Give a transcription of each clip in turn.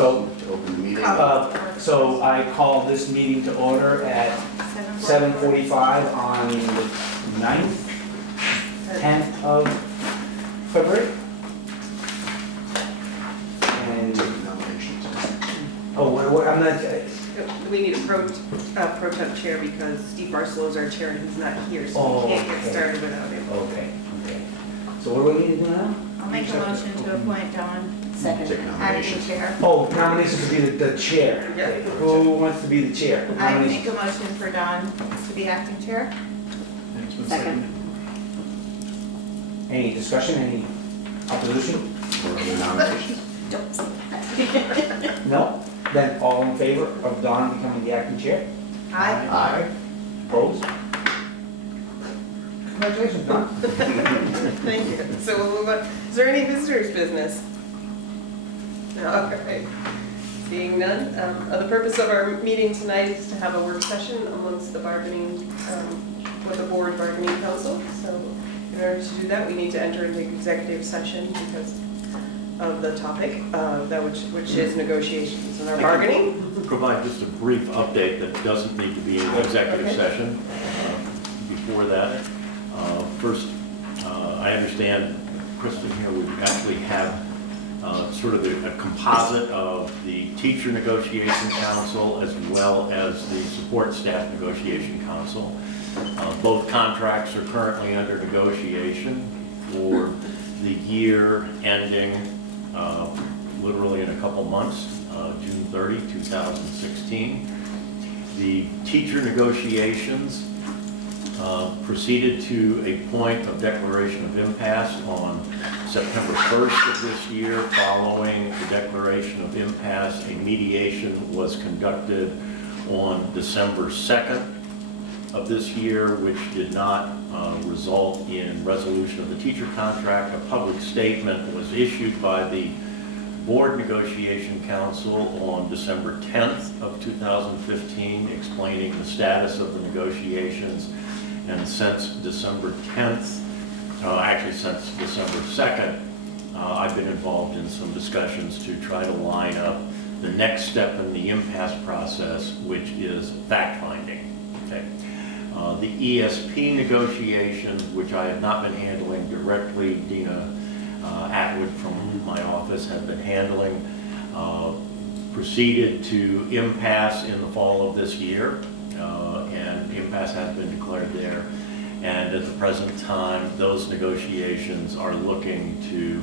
So, To open the meeting. so I call this meeting to order at 7:45 on the 9th, 10th of February. And, Nominations. I'm not, We need a pro temp chair because Steve Barcelo is our chair and he's not here, so Oh, we can't get okay. started without him. okay. So what do we need to do now? I'll make a motion to appoint Dawn Take acting nominations. chair. Oh, nominations to be the chair. Yeah. Who wants to be the chair? I Nominations. make a motion for Dawn to be acting chair. Second. Any discussion, any opposition? Or other nominations. No? Then all in favor of Dawn becoming the acting chair? Aye. Aye. Opposed? Congratulations, Dawn. Thank you. So we'll move on. Is there any visitors' business? No, okay. Seeing none. The purpose of our meeting tonight is to have a work session amongst the bargaining, with the board bargaining council. So in order to do that, we need to enter into executive session because of the topic, which is negotiations and our bargaining. Provide just a brief update that doesn't need to be in executive session. Before that, first, I understand, Kristen, here we actually have sort of a composite of the teacher negotiation council as well as the support staff negotiation council. Both contracts are currently under negotiation for the year ending literally in a couple months, June 30, 2016. The teacher negotiations proceeded to a point of declaration of impasse on September 1st of this year. Following the declaration of impasse, a mediation was conducted on December 2nd of this year, which did not result in resolution of the teacher contract. A public statement was issued by the Board Negotiation Council on December 10th of 2015, explaining the status of the negotiations. And since December 10th, actually since December 2nd, I've been involved in some discussions to try to line up the next step in the impasse process, which is fact-finding. Okay. The ESP negotiations, which I have not been handling directly, Dina Atwood from my office had been handling, proceeded to impasse in the fall of this year, and impasse has been declared there. And at the present time, those negotiations are looking to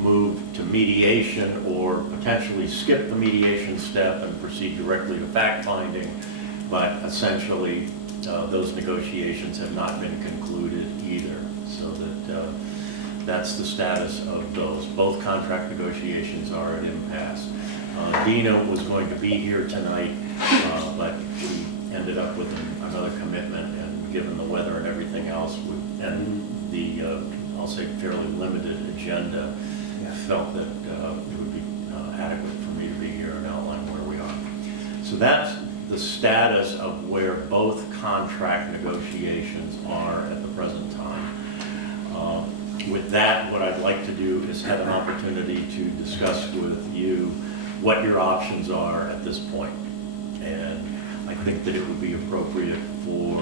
move to mediation or potentially skip the mediation step and proceed directly to fact-finding, but essentially those negotiations have not been concluded either, so that that's the status of those. Both contract negotiations are at impasse. Dina was going to be here tonight, but she ended up with another commitment, and given the weather and everything else, and the, I'll say, fairly limited agenda, felt that it would be adequate for me to be here and outline where we are. So that's the status of where both contract negotiations are at the present time. With that, what I'd like to do is have an opportunity to discuss with you what your options are at this point. And I think that it would be appropriate for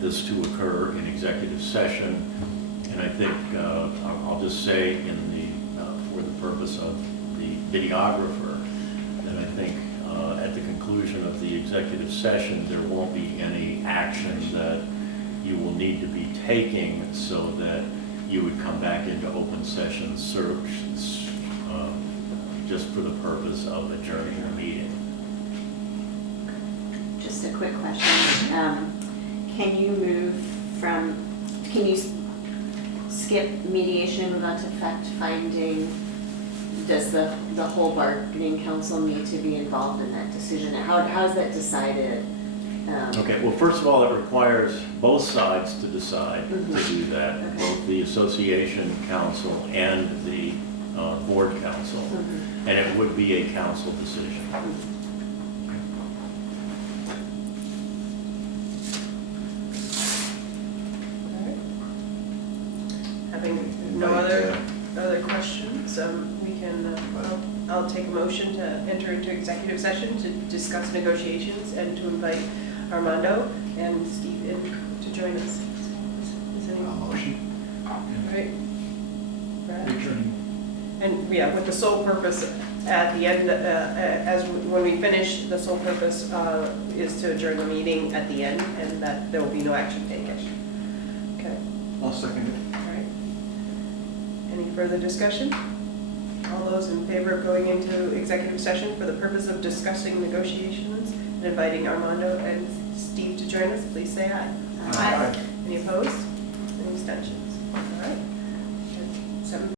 this to occur in executive session. And I think I'll just say for the purpose of the videographer, that I think at the conclusion of the executive session, there won't be any action that you will need to be taking, so that you would come back into open session just for the purpose of adjourning the meeting. Just a quick question. Can you skip mediation and move on to fact-finding? Does the whole bargaining council need to be involved in that decision? How is that decided? Okay, well, first of all, it requires both sides to decide to do that, both the association council and the board council, and it would be a council decision. Having no other questions, we can, I'll take a motion to enter into executive session to discuss negotiations and to invite Armando and Steve in to join us. Is anyone, Motion. all right? Brad? And yeah, with the sole purpose at the end, as when we finish, the sole purpose is to adjourn the meeting at the end, and that there will be no action taken. Okay, I'll second it. all right. Any further discussion? All those in favor of going into executive session for the purpose of discussing negotiations and inviting Armando and Steve to join us, please say aye. Aye. Any opposed? Any abstentions? All right. 7